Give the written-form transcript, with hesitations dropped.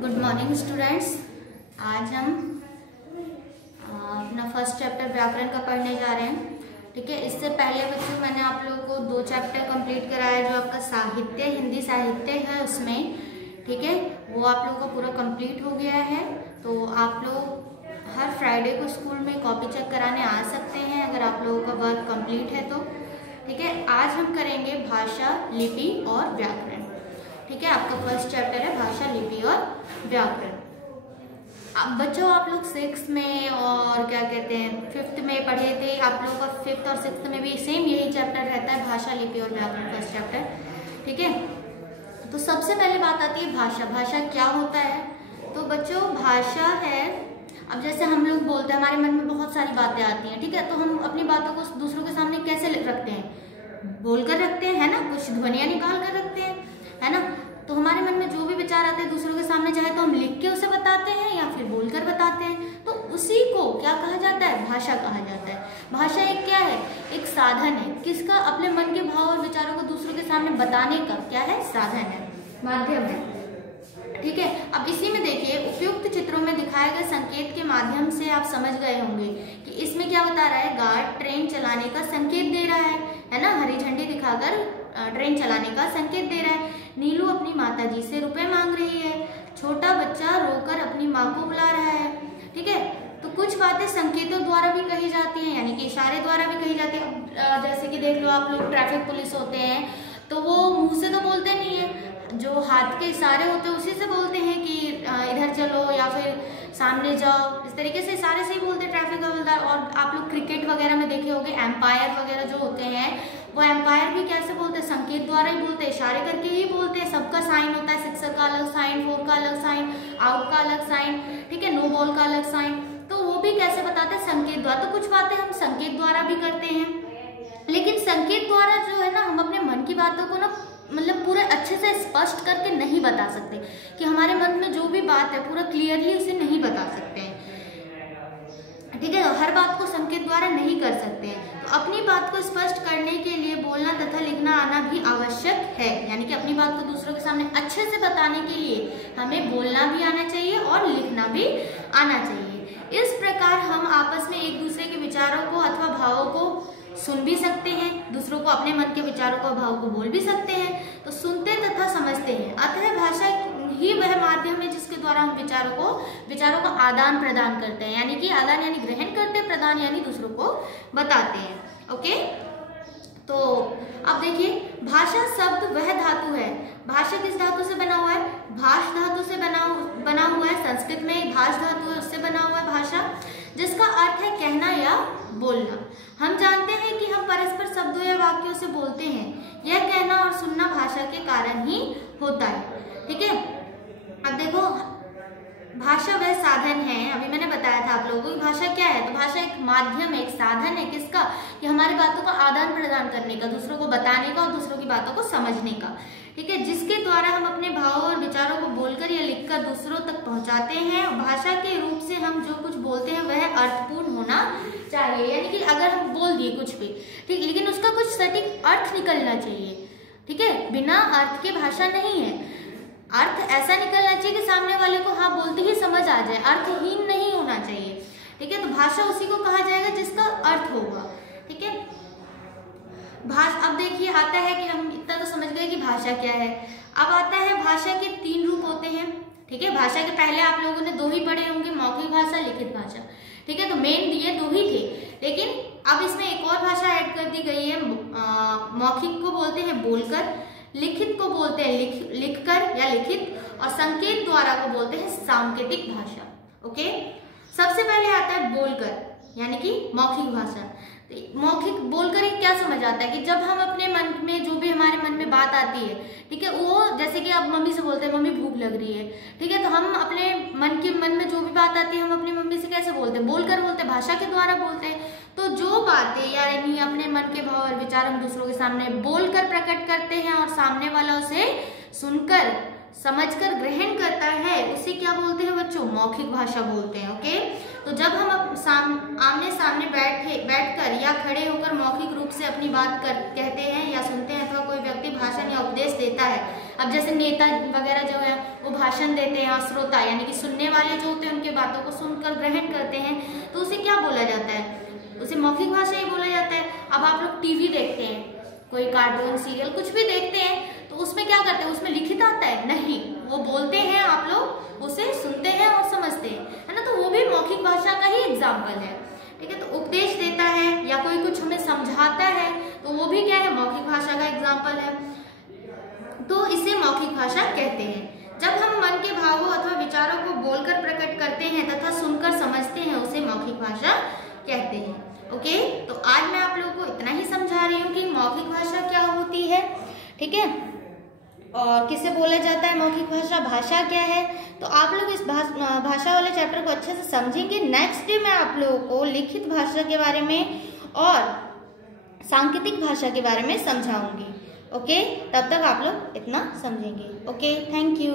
Good morning students. आज हम अपना फर्स्ट चैप्टर व्याकरण का पढ़ने जा रहे हैं। ठीक है, इससे पहले बच्चों मैंने आप लोगों को 2 चैप्टर कंप्लीट कराया जो आपका साहित्य, हिंदी साहित्य है उसमें। ठीक है, वो आप लोगों का पूरा कंप्लीट हो गया है। तो आप लोग हर फ्राइडे को स्कूल में कॉपी चेक कराने आ सकते हैं अगर आप लोगों का वर्क कंप्लीट है तो। ठीक है, आज हम करेंगे भाषा, लिपि और व्याकरण। ठीक है, आपका फर्स्ट चैप्टर है भाषा, लिपि और व्याकरण। अब बच्चों आप लोग 6th में और क्या कहते हैं 5th में पढ़े थे। आप लोगों का 5th और 6th में भी सेम यही चैप्टर रहता है, भाषा, लिपि और व्याकरण, फर्स्ट चैप्टर। ठीक है, तो सबसे पहले बात आती है भाषा। भाषा क्या होता है? तो बच्चों भाषा है, अब जैसे हम लोग बोलते हैं, हमारे मन में बहुत सारी बातें आती हैं। ठीक है, तो हम अपनी बातों को दूसरों के सामने कैसे रखते हैं? बोलकर रखते हैं, है ना, कुछ ध्वनियां निकाल कर रखते हैं, है ना। तो हमारे मन में जो भी विचार आते हैं दूसरों के सामने, चाहे तो हम लिख के उसे बताते हैं या फिर बोलकर बताते हैं, तो उसी को क्या कहा जाता है? भाषा कहा जाता है। भाषा एक क्या है? एक साधन है। किसका? अपने मन के भाव और विचारों को दूसरों के सामने बताने का क्या है? साधन है, माध्यम है। ठीक है, अब इसी में देखिए उपयुक्त चित्रों में दिखाए गए संकेत के माध्यम से आप समझ गए होंगे कि इसमें क्या बता रहा है। गार्ड ट्रेन चलाने का संकेत दे रहा है ना, हरी झंडी दिखाकर ट्रेन चलाने का संकेत दे रहा है। नीलू अपनी माताजी से रुपए मांग रही है। छोटा बच्चा रोकर अपनी माँ को बुला रहा है। ठीक है, तो कुछ बातें संकेतों द्वारा भी कही जाती हैं, यानी कि इशारे द्वारा भी कही जाती है। जैसे कि देख लो आप लोग, ट्रैफिक पुलिस होते हैं तो वो मुंह से तो बोलते नहीं है, जो हाथ के इशारे होते हैं उसी से बोलते हैं कि इधर चलो या फिर सामने जाओ। इस तरीके से इशारे से ही बोलते हैं ट्रैफिक हवलदार। और आप लोग क्रिकेट वगैरह में देखे होंगे, एम्पायर वगैरह जो होते हैं वो एम्पायर भी कैसे बोलते हैं? संकेत द्वारा ही बोलते हैं, इशारे करके ही बोलते हैं। सबका साइन होता है, सिक्सर का अलग साइन, 4 का अलग साइन, आउट का अलग साइन, ठीक है, नो बॉल का अलग साइन। तो वो भी कैसे बताते हैं? संकेत द्वारा। तो कुछ बातें हम संकेत द्वारा भी करते हैं, लेकिन संकेत द्वारा जो है ना, हम अपने मन की बातों को ना मतलब पूरे अच्छे से स्पष्ट करके नहीं बता सकते, कि हमारे मन में जो भी बात है पूरा क्लियरली उसे नहीं बता सकते हैं। ठीक है, हर बात को संकेत द्वारा नहीं कर सकते हैं। तो अपनी बात को स्पष्ट करने के लिए बोलना तथा लिखना आना भी आवश्यक है, यानी कि अपनी बात को दूसरों के सामने अच्छे से बताने के लिए हमें बोलना भी आना चाहिए और लिखना भी आना चाहिए। इस प्रकार हम आपस में एक दूसरे के विचारों को अथवा भावों को सुन भी सकते हैं, दूसरों को अपने मन के विचारों का भाव को बोल भी सकते हैं। तो सुनते तथा समझते हैं। अतः भाषा ही वह माध्यम है जिसके द्वारा हम विचारों का आदान प्रदान करते हैं, यानी कि आदान यानी ग्रहण करते हैं, प्रदान यानी दूसरों को बताते हैं। ओके, तो अब देखिए भाषा शब्द वह धातु है। भाषा किस धातु से बना हुआ है? भाष धातु से बना हुआ है। संस्कृत में भाष धातु है, उससे बना हुआ है भाषा, जिसका अर्थ है कहना या बोलना। हम जानते हैं कि हम परस्पर शब्दों या वाक्यों से बोलते हैं। यह कहना और सुनना भाषा के कारण ही होता है। ठीक है, अब देखो भाषा वह साधन है, अभी मैंने बताया था आप लोगों को भाषा क्या है। तो भाषा एक माध्यम है, एक साधन है, किसका? कि हमारी बातों का आदान प्रदान करने का, दूसरों को बताने का और दूसरों की बातों को समझने का। ठीक है, जिसके द्वारा हम अपने भावों और विचारों को बोलकर या लिखकर दूसरों तक पहुंचाते हैं। भाषा के रूप से हम जो कुछ बोलते हैं वह अर्थपूर्ण होना चाहिए, यानी कि अगर हम बोल दिए कुछ भी, ठीक, लेकिन उसका कुछ सटीक अर्थ निकलना चाहिए। ठीक है, बिना अर्थ के भाषा नहीं है। अर्थ ऐसा निकलना चाहिए कि सामने वाले को हाँ बोलते ही समझ आ जाए, अर्थहीन नहीं होना चाहिए। ठीक है, तो भाषा उसी को कहा जाएगा जिसका अर्थ होगा। ठीक है, अब देखिए आता है कि हम इतना तो समझ गए कि भाषा क्या है। अब आता है भाषा के 3 रूप होते हैं। ठीक है, भाषा के पहले आप लोगों ने 2 ही पढ़े होंगे, मौखिक भाषा, लिखित भाषा। ठीक है, तो मेन ये 2 ही थे, लेकिन अब इसमें एक और भाषा ऐड कर दी गई है। मौखिक को बोलते हैं बोलकर, लिखित को बोलते हैं लिखकर या लिखित, और संकेत द्वारा को बोलते हैं सांकेतिक भाषा। ओके, सबसे पहले आता है बोलकर, यानी कि मौखिक भाषा। मौखिक बोलकर एक क्या समझ आता है कि जब हम अपने मन में जो भी हमारे मन में बात आती है, ठीक है, वो जैसे कि आप मम्मी से बोलते हैं मम्मी भूख लग रही है। ठीक है, तो हम अपने मन में जो भी बात आती है हम अपनी मम्मी से कैसे बोलते हैं? बोलकर बोलते हैं, भाषा के द्वारा बोलते हैं। तो जो बातें यानी अपने मन के भाव और विचार हम दूसरों के सामने बोलकर प्रकट करते हैं और सामने वाला उसे सुनकर समझकर ग्रहण करता है, उसे क्या बोलते हैं बच्चों? मौखिक भाषा बोलते हैं। ओके, तो जब हम आमने सामने बैठकर या खड़े होकर मौखिक रूप से अपनी बात कहते हैं या सुनते हैं, अथवा कोई व्यक्ति भाषण या उपदेश देता है अब जैसे नेता वगैरह जो है वो भाषण देते हैं और श्रोता यानी कि सुनने वाले जो होते हैं उनके बातों को सुनकर ग्रहण करते हैं, तो उसे क्या बोला जाता है? उसे मौखिक भाषा ही बोला जाता है। अब आप लोग टीवी देखते हैं, कोई कार्टून सीरियल कुछ भी देखते हैं, तो उसमें क्या करते हैं? उसमें लिखित आता है? नहीं, वो बोलते हैं, आप लोग उसे सुनते हैं और समझते हैं, है ना। तो वो भी मौखिक भाषा का ही एग्जाम्पल है, ठीक है। तो उपदेश देता है या कोई कुछ हमें समझाता है, तो वो भी क्या है? मौखिक भाषा का एग्जाम्पल है। तो इसे मौखिक भाषा कहते हैं। जब हम मन के भावों अथवा विचारों को बोलकर प्रकट करते हैं तथा सुनकर समझते हैं, उसे मौखिक भाषा कहते हैं। ओके, तो आज मैं आप लोगों को इतना ही समझा रही हूँ कि मौखिक भाषा क्या होती है, ठीक है, और किसे बोला जाता है मौखिक भाषा, भाषा क्या है। तो आप लोग इस भाषा वाले चैप्टर को अच्छे से समझेंगे। नेक्स्ट डे मैं आप लोगों को लिखित भाषा के बारे में और सांकेतिक भाषा के बारे में समझाऊंगी। ओके, तब तक आप लोग इतना समझेंगे। Okay, thank you.